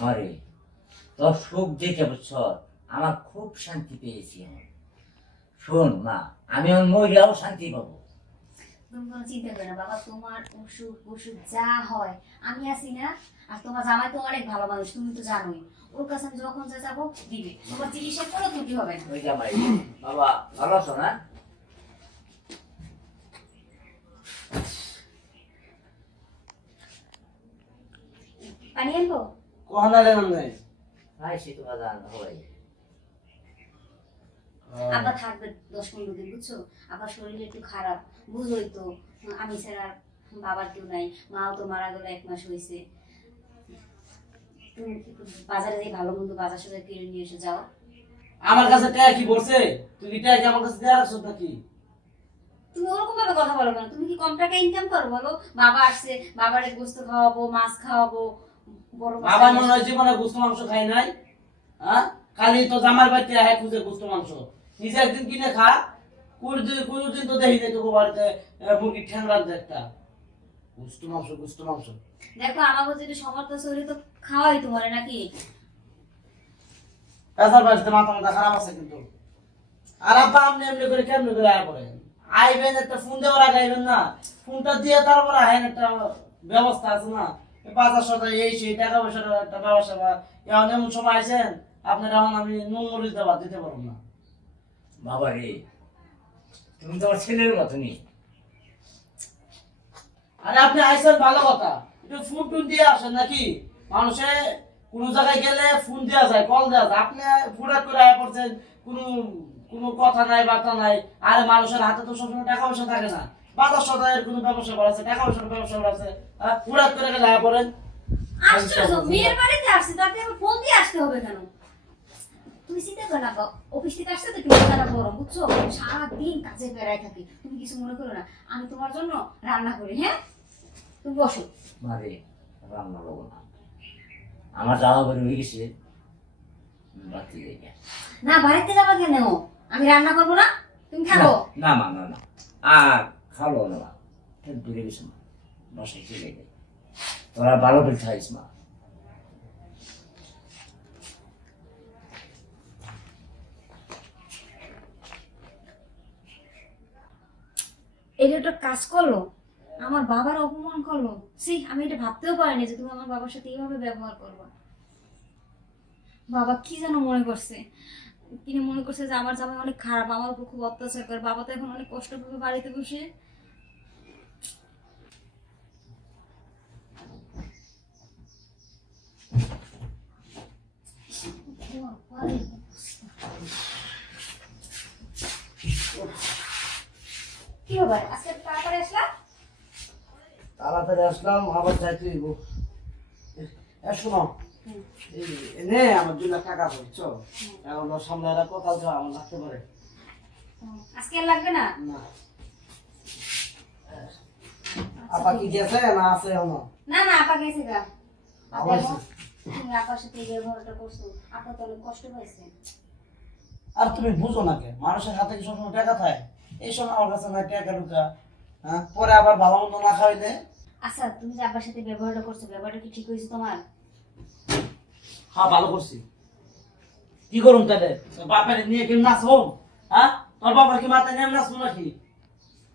মরে তোর সুখ দেখে বুঝছ আমার খুব শান্তি পেয়েছি আমি। শোন মা আমি ওর মহিলাও শান্তি পাবো। তুমি কোনো চিন্তা করো না বাবা তোমার অসুখ অসুখ যা হয় আমি আছি না আর তোমার জামাই তো অনেক ভালো মানুষ তুমি তো জানোই। ওর কাছে আমি যখন যা যাব দিবে। তোমার চিকিৎসার কোনো ত্রুটি হবে না। ওই জামাই বাবা ভালো আছো না? পানি আনব? কখন আলেন নাই ভাই সে তো বাজান হবাই। আব্বা থাকবে দশ পনেরো দিন বুঝছ? আবার শরীর একটু খারাপ বুঝোই তো। আমি ছাড়া বাবার কেউ নাই মাও তো মারা গেল এক মাস হয়েছে বাজারে যাই ভালো মন্দ বাজার সাথে কিনে নিয়ে এসে যাও। আমার কাছে টাকা কি বলছে তুই কি টাকা আমার কাছে দেওয়া রাখছো নাকি? তুমি ওরকম ভাবে কথা বলো কেন? তুমি কি কম টাকা ইনকাম করো বলো? বাবা আসছে বাবারে গোস্ত খাওয়াবো মাছ খাওয়াবো বাবা মনে হয় জীবনে গুস্ত মাংস খাই নাই হ্যাঁ? খালি তো জামার বাড়িতে হ্যাঁ খুঁজে গুস্ত মাংস। নিজে একদিন কিনে খা কোনদিন কোনদিন তো দেখি নাই তোকে বাড়িতে মুরগির ঠ্যাং রাখতে একটা। গুস্ত মাংস গুস্ত মাংস। দেখো আমাকে যদি সমর্থ শরীর তো খাওয়াই তোমার নাকি? পেশার বাড়িতে মাথা মাথা খারাপ আছে কিন্তু। আর আব্বা আপনি এমনি করে কেমনি করে আয় আইবেন একটা ফোন দেওয়ার আগে আইবেন না। ফোনটা দিয়ে তারপরে আইন একটা ব্যবস্থা আছে না? বাজার সদাই এই সেই টাকা পয়সার একটা ব্যবস্থা বা এখন এমন সময় আইছেন আপনার এখন আমি নুন মরিচ দেওয়া দিতে পারব না। বাবা রে তুমি তো আমার ছেলের মতনই। আরে আপনি আইছেন ভালো কথা একটু ফোন টুন দিয়ে আসেন নাকি? মানুষে কোনো জায়গায় গেলে ফোন দেওয়া যায় কল দেওয়া যায়। আপনি ফুরাত করে আয় পড়ছেন কোনো কোনো কথা নাই বার্তা নাই। আরে মানুষের হাতে তো সবসময় টাকা পয়সা থাকে না। বাজার সদায়ের কোনো ব্যবসা বাড়াচ্ছে টাকা পয়সার ব্যবসা বাড়াচ্ছে ফুরাত করে গেলে আয় পড়েন আশ্চর্য মেয়ের বাড়িতে আসছে তাকে ফোন দিয়ে আসতে হবে কেন? তুমি চিন্তা করো না অফিস থেকে আসতে তো একটু মাথাটা গরম বুঝছ? সারাদিন কাজে বেড়ায় থাকি তুমি কিছু মনে করো না আমি তোমার জন্য রান্না করি হ্যাঁ? তুমি বসো। রান্না করব না। আমার হয়ে গেছে। না বাড়িতে যাবা কেন? আমি রান্না করব না তুমি খাব? না মা না না। আর খালো না দূরে গেছে মা। বাসায় চলে যাই তোরা ভালো করে খাইস মা। এটা একটা কাজ করল। আমার বাবার অপমান করল। সি আমি এটা ভাবতেও পারিনি যে তুমি আমার বাবার সাথে এইভাবে ব্যবহার করবা। বাবা কি যেন মনে করছে। তিনি মনে করছে যে আমার জামাই অনেক খারাপ, আমার উপর খুব অত্যাচার করে। বাবা তো এখন অনেক কষ্ট পাবে বাড়িতে বসে কি ব্যাপার আজকে তাড়াতাড়ি আসলাম তাড়াতাড়ি আসলাম আবার যাইতে হইব। শোনো। নে আমার জন্য টাকা বুঝছ এখন সামনে রাখো কালকে আমার লাগতে পারে। আজকে লাগবে না। না আপা কি গেছে না আছে না না আপা গেছে গা। তুমি আপার সাথে এই ব্যবহারটা করছ আপা তো অনেক কষ্ট পাইছে আর তুমি বুঝো না কে মানুষের হাতে কি সবসময় টাকা থাকে? এই সময় আমার কাছে না টাকা ঢুকা। হ্যাঁ? পরে আবার ভালো মন্দ না খাওয়াইলে? আচ্ছা তুমি যে আব্বার সাথে ব্যবহারটা করছ ব্যবহারটা কি ঠিক হয়েছে তোমার? হ্যাঁ ভালো করছি। কি করুন তাহলে? বাপের নিয়ে কেমন নাচবো হ্যাঁ? তোর বাবার কি মাথায় নিয়ে নাচবো নাকি?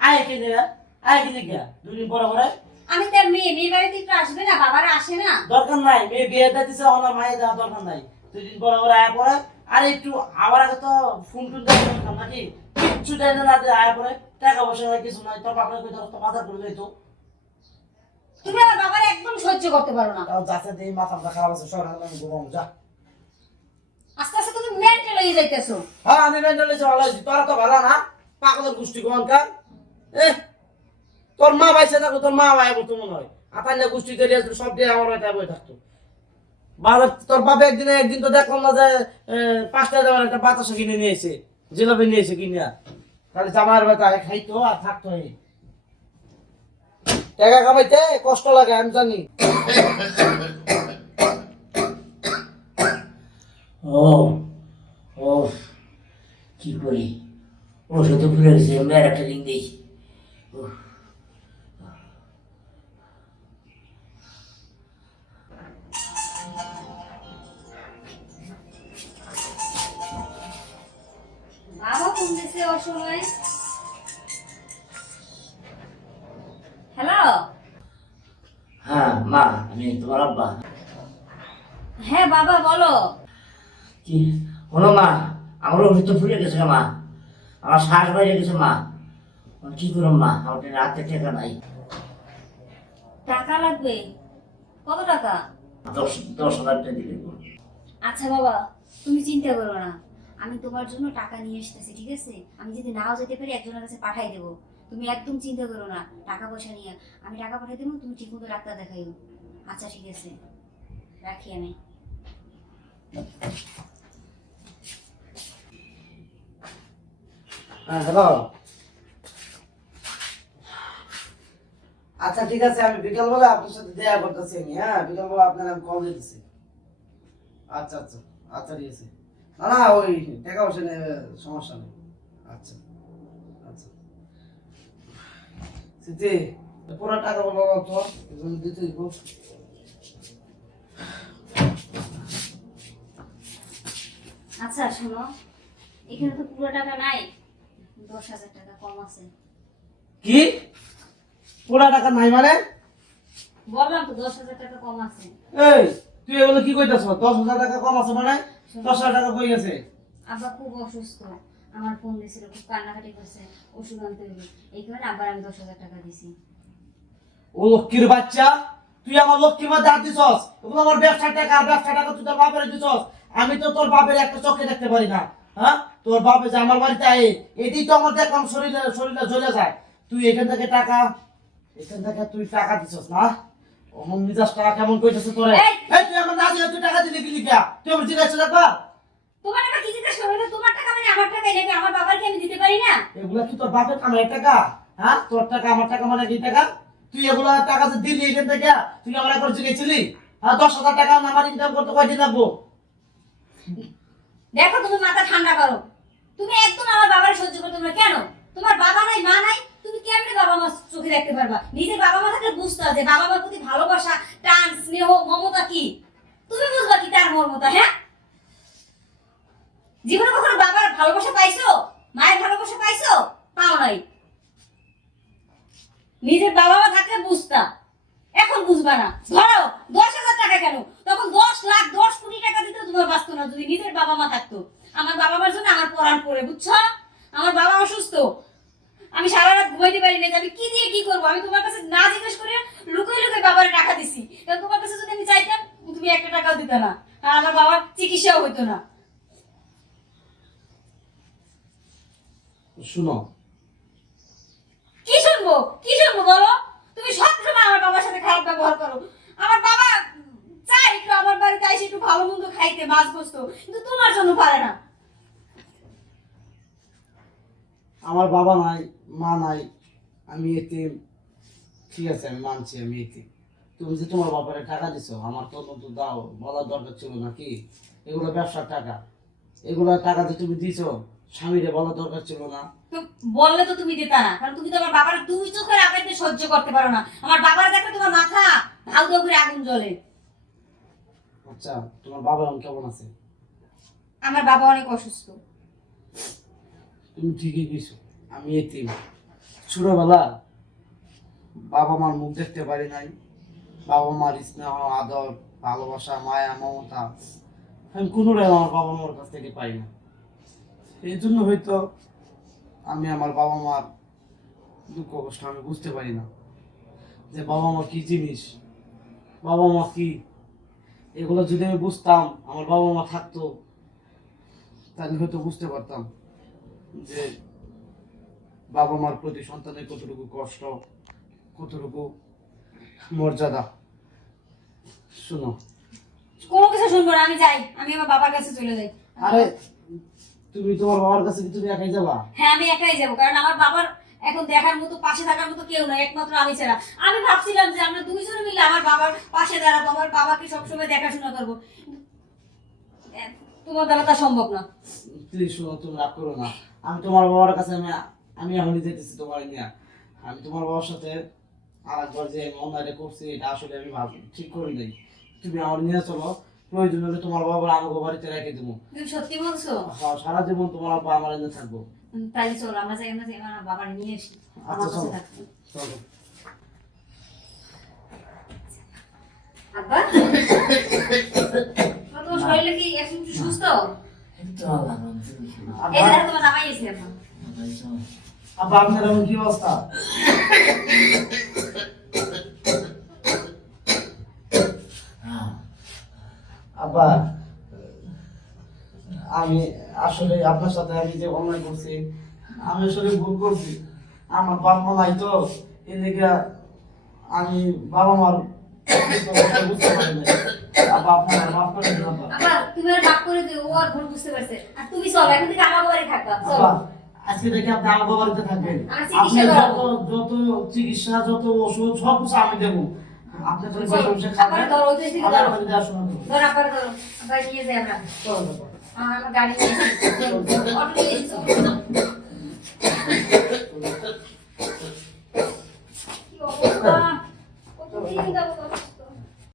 আয় কে দেয়া আয় কে দেখিয়া। দুদিন পরে পরে আমি তার মেয়ে মেয়ে বাড়িতে একটু আসবে না? বাবারা আসে না? দরকার নাই মেয়ে বিয়ে দিতেছে আমার মায়ের দেওয়া দরকার নাই। দুদিন পরে পরে আয় পরে আর একটু আবার আগে তো ফোন টুন দেওয়া দরকার নাকি? কিচ্ছু দেয় না দিয়ে আয় পরে টাকা পয়সা নাই কিছু নাই তোর বাপের কই তো বাজার করে দিত তুমি আমার বাবার একদম সহ্য করতে পারো না। তাও যাচ্ছে দিয়ে মাথা মাথা খারাপ আছে সর আমি ঘুমাবো যা। আস্তে আস্তে তুমি মেন্টাল হয়ে যাইতেছো। হ্যাঁ আমি মেন্টালি ভালো আছি তোরা তো ভালো না পাগলের গোষ্ঠী কোনকার? এ তোর মা বাইছে থাকো, তোর মা ভাই মতো মনে হয়। আতান্য গোষ্ঠী তৈরি আসলে সব দিয়ে আমার এটা বই থাকতো। বাজার তোর বাবা একদিন একদিন তো দেখলাম না যে পাঁচটা দেওয়ার একটা বাতাসা কিনে নিয়েছে জিলাপি নিয়েছে কিনে। খালি জামার বেতা খাইতো আর থাকতো এই টাকা কামাইতে কষ্ট লাগে, আমি জানি। ও ও, কি করি? ওষুধ ভুলে গেছি একটা লিঙ্ক দিই বাবা বলো। কি? হলো মা আমার ওষুধ তো ফুলে গেছে মা। আমার শ্বাস বাইরে গেছে মা। কি করুন মা? আমার রাতে টাকা নাই। টাকা লাগবে? কত টাকা? দশ দশ হাজার টাকা দিলে আচ্ছা বাবা তুমি চিন্তা করো না। আমি তোমার জন্য টাকা নিয়ে এসতেছি ঠিক আছে? আমি যদি নাও যেতে পারি একজনের কাছে পাঠাই দেবো। তুমি একদম চিন্তা করো না টাকা পয়সা নিয়ে। আমি টাকা পাঠাই দেবো তুমি ঠিক মতো ডাক্তার দেখাইও। আচ্ছা ঠিক আছে। রাখি আমি। হ্যাঁ হ্যালো আচ্ছা ঠিক আছে, আমি বিকালবেলা আপনার সাথে দেখা করতেছি আমি হ্যাঁ বিকালবেলা আপনার আমি কল দিতেছি। আচ্ছা আচ্ছা আচ্ছা ঠিক আছে। না না, ওই টাকা পয়সা নিয়ে সমস্যা নেই। আচ্ছা আচ্ছা। স্মৃতি, পুরো টাকা বলো তো দিতে দিব আচ্ছা শোনো। এখানে তো পুরো টাকা নাই। দশ হাজার টাকা কম আছে। কি? পুরো টাকা নাই মানে? বললাম তো দশ হাজার টাকা কম আছে। এই তুই এগুলো কি কইতাছ? দশ হাজার টাকা কম আছে মানে? দশ হাজার টাকা কই গেছে আব্বা খুব অসুস্থ। আমার ফোন দিয়েছিল খুব কান্নাকাটি করছে। ওষুধ আনতে হবে। এই কারণে আবার আমি দশ হাজার টাকা দিছি ও লক্ষ্মীর বাচ্চা? তুই আমার লক্ষ্মীর মধ্যে হাত দিছস এগুলো আমার ব্যবসার টাকা আর ব্যবসার টাকা তুই তোর বাপের দিছস। আমি তো তোর বাপের একটা চোখে দেখতে পারি না হ্যাঁ? তোর বাপে যে আমার বাড়িতে আয়ে এটি তো আমার দেখলাম শরীরে শরীরে জ্বলে যায়। তুই এখান থেকে টাকা এখান থেকে তুই টাকা দিছস না? অমন মিজাজ টাকা কেমন কইতেছে তোরে? এই! তুই আমার না দিয়ে তুই টাকা দিলি কি লিখা তুই আমার জিজ্ঞাসা রাখবা তোমার আবার কি জিজ্ঞাসা করবে? তোমার টাকা মানে আমার টাকা নাকি আমার বাবাকে আমি দিতে পারি না? এগুলা কি তোর বাপের কামাই টাকা? হ্যাঁ? তোর টাকা আমার টাকা মানে কি টাকা? তুই এগুলা টাকা যে দিলি এখান থেকে তুই আমার একবার জিগেছিলি হ্যাঁ দশ হাজার টাকা আমার ইনকাম করতে কয়দিন লাগবো? দেখো তুমি মাথা ঠান্ডা করো। তুমি একদম আমার বাবার সহ্য করতে পারো কেন? তোমার বাবা নাই, মা নাই, তুমি কেমনে বাবা মা চোখে দেখতে পারবা? নিজের বাবা মা থাকলে বুঝতে হবে বাবা মার প্রতি ভালোবাসা টান স্নেহ, মমতা কি? তুমি বুঝবা কি তার মর্মতা হ্যাঁ? জীবনে কখনো বাবার ভালোবাসা পাইছো? মায়ের ভালোবাসা পাইছো? পাও নাই। নিজের বাবা মা থাকলে বুঝতা। এখন বুঝবা না। ধরো, দশ টাকা কেন? তখন দশ লাখ, দশ কোটি টাকা দিতেও তোমার বাঁচতো না, যদি নিজের বাবা মা থাকতো। আমার বাবা মার জন্য আমার পড়ান পড়ে, বুঝছ? আমার বাবা অসুস্থ। আমি সারা রাত ঘুমাইতে পারি না আমি কি দিয়ে কি করব? আমি তোমার কাছে না জিজ্ঞেস করে লুকোই লুকোই বাবার টাকা দিছি। কারণ তোমার কাছে যদি আমি চাইতাম, তুমি একটা টাকাও দিতে না। আর আমার বাবার চিকিৎসাও হইতো না। শুনো কি শুনব কি শুনব বলো তুমি সবসময় আমার বাবার সাথে খারাপ ব্যবহার করো আমার বাবা চাই একটু আমার বাড়িতে এসে একটু ভালো মন্দ মাছ গোস্ত কিন্তু তোমার জন্য পারে না। আমার বাবা নাই মা নাই আমি এতে ঠিক আছে আমি মানছি আমি এতে। তুমি যে তোমার বাবারে টাকা দিছো আমার তো তো দাও বলার দরকার ছিল নাকি? এগুলো ব্যবসার টাকা। এগুলো টাকা যে তুমি দিছো স্বামীরে বলার দরকার ছিল না। বললে তো তুমি দিতা না কারণ তুমি তো আমার বাবার দুই চোখের আগাইতে সহ্য করতে পারো না। আমার বাবার দেখলে তোমার মাথা ভাউ করে আগুন জ্বলে। আচ্ছা তোমার বাবা কেমন আছে? আমার বাবা অনেক অসুস্থ। তুমি ঠিকই কইছো আমি এতিম। ছোটবেলা বাবা মার মুখ দেখতে পারি নাই। বাবা মার স্নেহ আদর ভালোবাসা মায়া মমতা আমি কোনোটাই আমার বাবা মার কাছ থেকে পাই না। এই জন্য হয়তো আমি আমার বাবা মার দুঃখ কষ্ট আমি বুঝতে পারি না। যে বাবা মা কি জিনিস? বাবা মা কি এগুলো যদি আমি বুঝতাম আমার বাবা মা থাকতো তাহলে হয়তো বুঝতে পারতাম যে বাবা মার প্রতি সন্তানের কতটুকু কষ্ট কতটুকু মর্যাদা। শুনো। কোনো কিছু শুনব না আমি যাই। আমি আমার বাবার কাছে চলে যাই। আরে তুমি তোমার বাবার কাছে কি তুমি একাই যাবা? হ্যাঁ আমি একাই যাব কারণ আমার বাবার এখন দেখার মতো পাশে থাকার মতো কেউ নাই একমাত্র আমি ছাড়া। আমি ভাবছিলাম যে আমরা দুইজনে মিলে আমার বাবার পাশে দাঁড়াবো আমার বাবাকে সবসময় দেখাশোনা করব। তোমার দ্বারা তা সম্ভব না। প্লিজ শুনো তুমি রাগ করো না। আমি তোমার বাবার কাছে আমি আমি এখনই যেতেছি তোমার নিয়ে। আমি তোমার বাবার সাথে আর একবার যে অন্যায়টা করছি এটা আসলে আমি ভাব ঠিক করি নাই। তুমি আমার নিয়ে চলো প্রয়োজন হলে তোমার বাবার আমাকে বাড়িতে রেখে দেবো। তুমি সত্যি বলছো? হ্যাঁ, সারা জীবন তোমার আব্বা আমার এনে থাকব। তাইলে চলো আমরা যাই আমরা আমার বাবার নিয়ে আসি। আমার আচ্ছা, কাছে চলো। থাকবে আব্বা আব্বা, তোমার শরীরে কি এখন একটু সুস্থ? একটু আল্লাহ রহমতে বেশি না। এই আব্বা তোমার জামাই এসে এখন। আব্বা আপনার এমন কি অবস্থা? আব্বা আমি আসলে আপনার সাথে আমি যে অন্যায় করছি আমি আসলে ভুল করছি। আমার বাপ মা নাই তো লেগে আমি বাবা মার বুঝতে পারি না আব্বা আপনার মাফ করে দিন আব্বা আব্বা তুমি আর করে দিও ও আর ভুল বুঝতে পারছে। আর তুমি চলো এখন থেকে আমার বাবারই থাকবা চলো। আজকে থেকে আপনি আমার বাবারিতে থাকবেন। আপনি যত যত চিকিৎসা যত ওষুধ সব কিছু আমি দেবো। আপনি খালি চলো, বসে বসে খাবেন ধরো, ওই দিকে ধরো। বাড়ি দেখাশোনা করবেন। ধরো ধরো। নিয়ে যাই আমরা। চলো, চলো। আমার আমার I'm a guy.